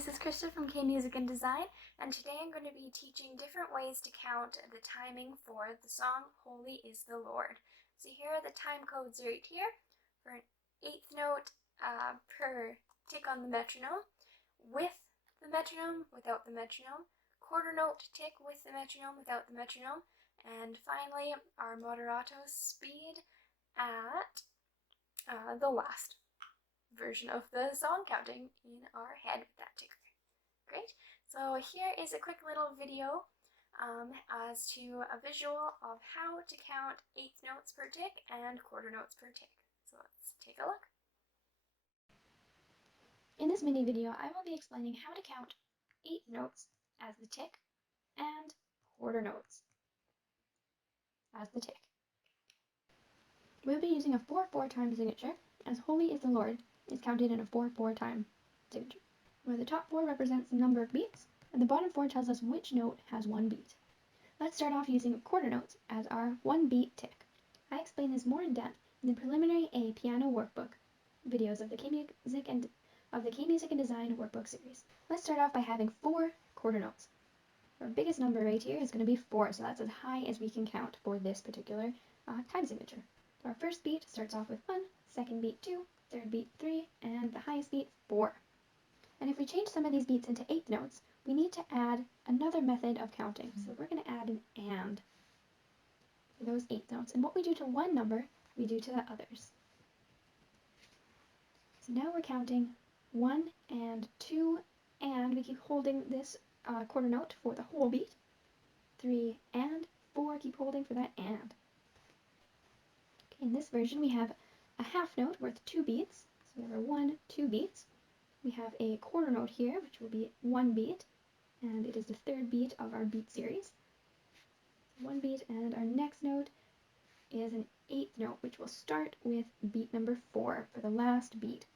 this is Krista from K Music and Design, and today I'm going to be teaching different ways to count the timing for the song Holy is the Lord. So here are the time codes right here for an eighth note per tick on the metronome, with the metronome, without the metronome, quarter note tick with the metronome, without the metronome, and finally our moderato speed at the last version of the song counting in our head with that ticker. Great. So here is a quick little video as to a visual of how to count eighth notes per tick and quarter notes per tick. So let's take a look. In this mini video, I will be explaining how to count eighth notes as the tick and quarter notes as the tick. We'll be using a 4/4 time signature, as Holy is the Lord is counted in a 4/4 time signature, where the top 4 represents the number of beats, and the bottom 4 tells us which note has 1 beat. Let's start off using quarter notes as our 1 beat tick. I explain this more in depth in the Preliminary A Piano Workbook videos of the K Music and Design workbook series. Let's start off by having 4 quarter notes. Our biggest number right here is going to be 4, so that's as high as we can count for this particular time signature. So our first beat starts off with 1, second beat 2, third beat 3, and the highest beat 4. And if we change some of these beats into eighth notes, we need to add another method of counting. So we're going to add an and for those eighth notes. And what we do to one number, we do to the others. So now we're counting 1 and 2, and we keep holding this quarter note for the whole beat. 3 and 4, keep holding for that and. Okay, in this version we have a half note worth 2 beats. So we have our 1, 2 beats. We have a quarter note here, which will be 1 beat, and it is the third beat of our beat series. 1 beat, and our next note is an eighth note, which will start with beat number 4 for the last beat.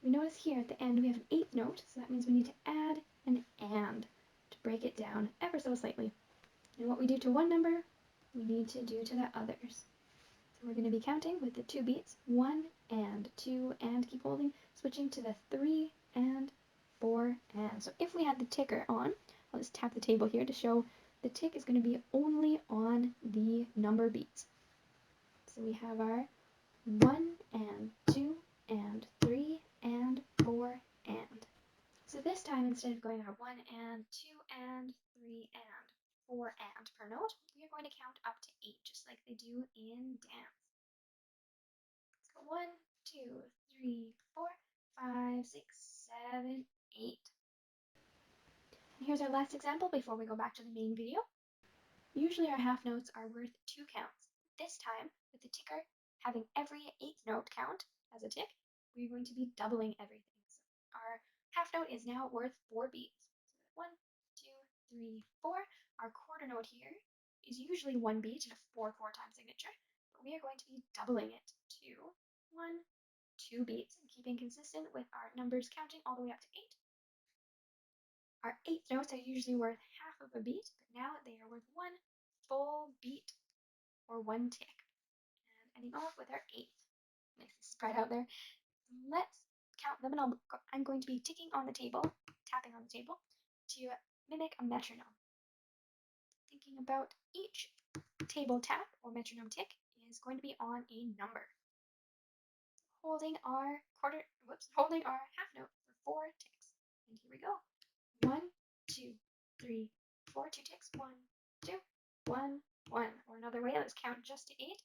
We notice here at the end we have an eighth note, so that means we need to add an and to break it down ever so slightly. And what we do to one number, we need to do to the others. So we're going to be counting with the 2 beats, 1 and 2 and keep holding, switching to the 3 and 4 and. So if we had the ticker on, I'll just tap the table here to show the tick is going to be only on the number beats. So we have our 1 and 2 and 3 and 4 and. So this time, instead of going our 1 and 2 and 3 and 4 and per note, we are going to count up to 8, just like they do in dance. So 1, 2, 3, 4, 5, 6, 7, 8. And here's our last example before we go back to the main video. Usually our half notes are worth 2 counts. This time, with the ticker having every eighth note count as a tick, we're going to be doubling everything. So our half note is now worth 4 beats. So 1, 2, 3, 4. Our quarter note here is usually 1 beat in a 4/4 time signature, but we are going to be doubling it to 1, 2 beats, and keeping consistent with our numbers counting all the way up to 8. Our eighth notes are usually worth half of a beat, but now they are worth 1 full beat or 1 tick. And ending off with our eighth. Nice and spread out there. Let's count them, and I'm going to be ticking on the table, tapping on the table, to mimic a metronome. Thinking about each table tap or metronome tick is going to be on a number. Holding our half note for 4 ticks. And here we go. 1, 2, 3, 4, 2 ticks. 1, 2, 1, 1. Or another way, let's count just to 8.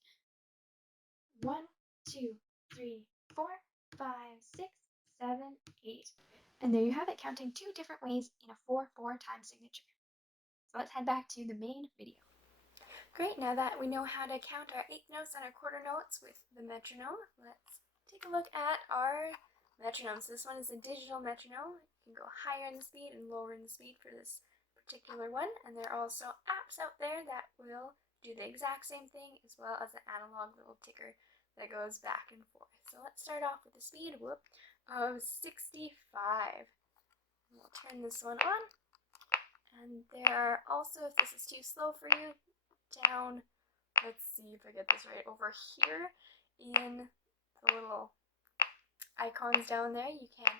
1, 2, 3, 4, 5, 6, 7, 8. And there you have it, counting 2 different ways in a 4/4 time signature. So let's head back to the main video. Great, now that we know how to count our eighth notes and our quarter notes with the metronome, let's take a look at our metronome. So this one is a digital metronome. You can go higher in the speed and lower in the speed for this particular one. And there are also apps out there that will do the exact same thing, as well as an analog little ticker that goes back and forth. So let's start off with the speed of 65. We'll turn this one on. And there are also, if this is too slow for you, down, let's see if I get this right, over here in the little icons down there, you can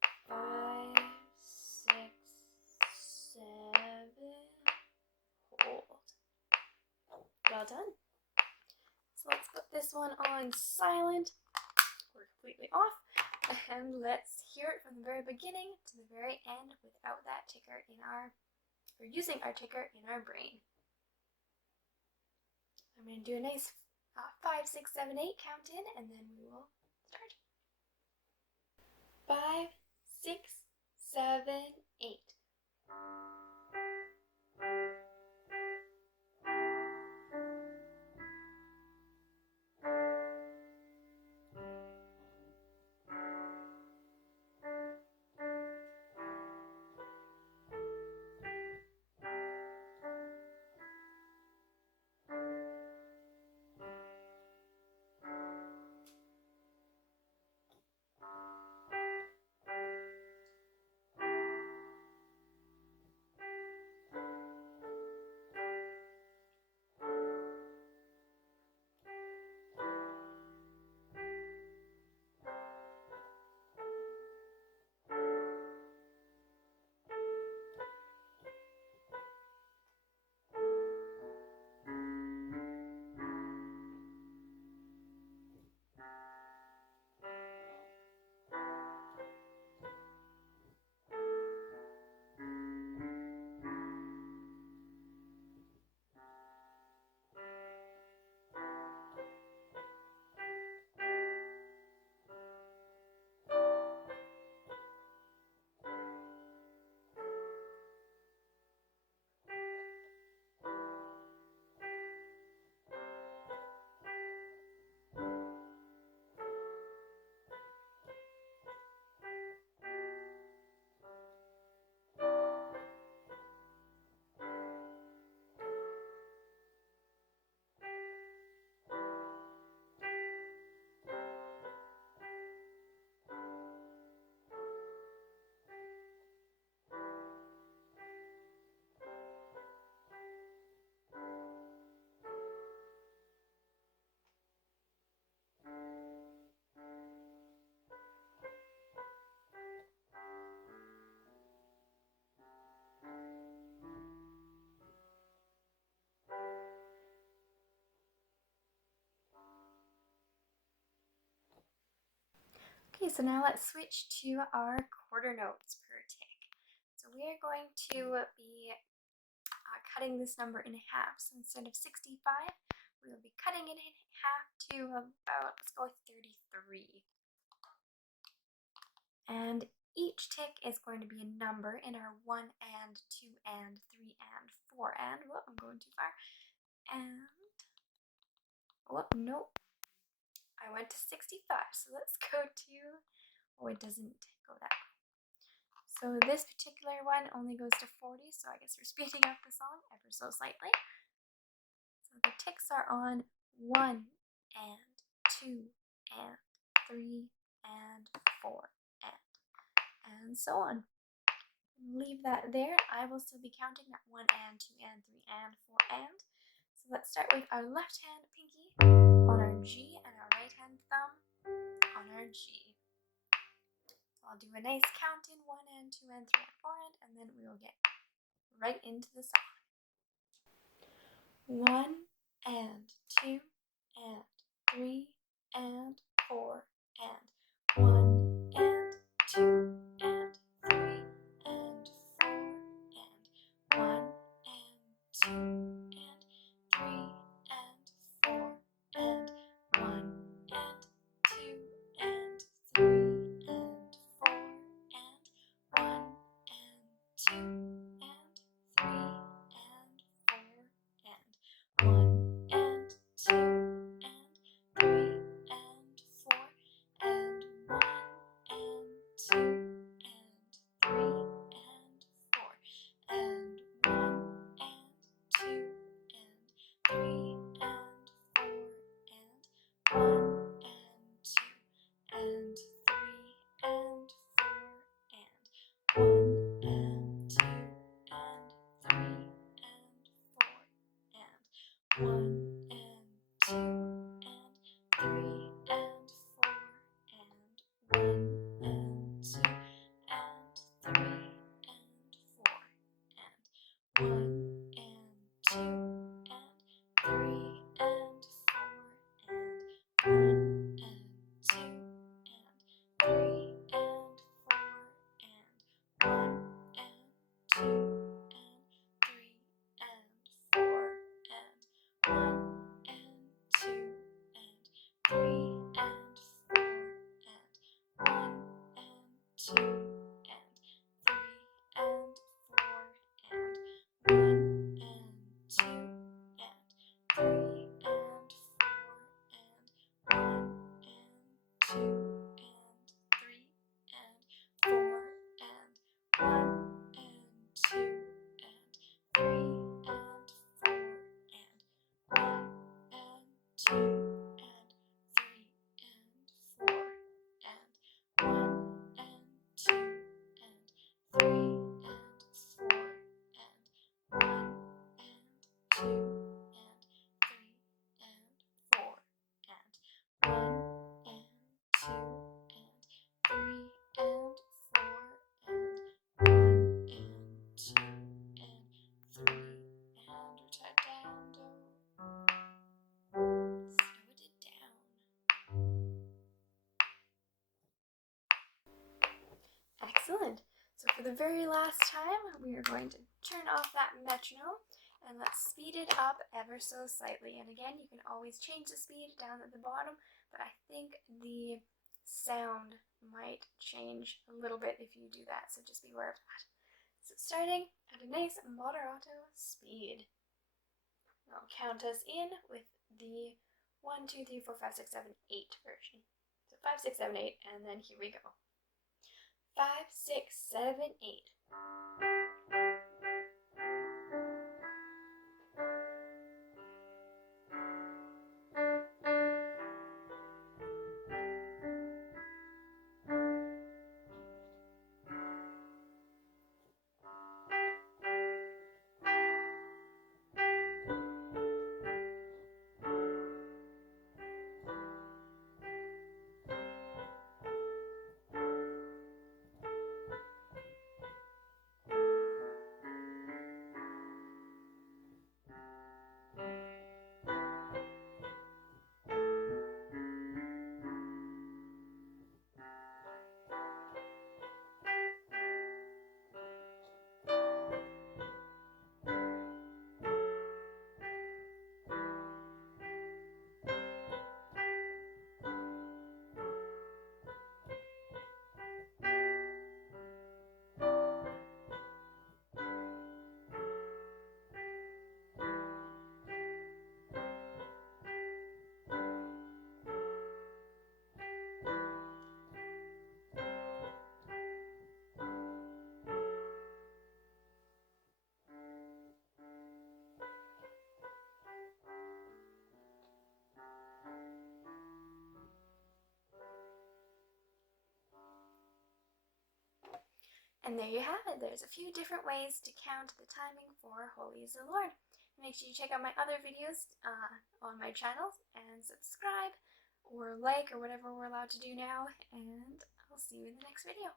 Well done. So let's put this one on silent. We're completely off. And let's hear it from the very beginning to the very end without that ticker in our, or using our ticker in our brain. I'm going to do a nice 5, 6, 7, 8 count in, and then we will start. 5, 6, 7, 8. Okay, so now let's switch to our quarter notes per tick. So we are going to be cutting this number in half. So instead of 65, we will be cutting it in half to about, let's go with 33. And each tick is going to be a number in our 1 and 2 and 3 and 4 and, whoop, I'm going too far. And, whoop, nope. I went to 65, so let's go to, oh, it doesn't go that way. So this particular one only goes to 40, so I guess we're speeding up the song ever so slightly. So the ticks are on 1 and 2 and 3 and 4 and so on. Leave that there. I will still be counting that 1 and 2 and 3 and 4 and. So let's start with our left hand pinky on our G and our right hand thumb on our G. I'll do a nice count in 1 and 2 and 3 and 4 and then we will get right into the song. 1 and 2 and 3 and 4 and 1 and 2 and 3 and 4 and 1 and 2 and 3 and 4 and 1 and 2 and 3 and 4 and 1 and 2 and 3 and 4 and 1 and 2 and 3 and 4 and 1 and 2 For the very last time, we are going to turn off that metronome and let's speed it up ever so slightly. And again, you can always change the speed down at the bottom, but I think the sound might change a little bit if you do that, so just be aware of that. So starting at a nice moderato speed. I'll count us in with the 1, 2, 3, 4, 5, 6, 7, 8 version. So 5, 6, 7, 8, and then here we go. 5, 6, 7, 8. And there you have it. There's a few different ways to count the timing for Holy is the Lord. Make sure you check out my other videos on my channel and subscribe or like or whatever we're allowed to do now, and I'll see you in the next video.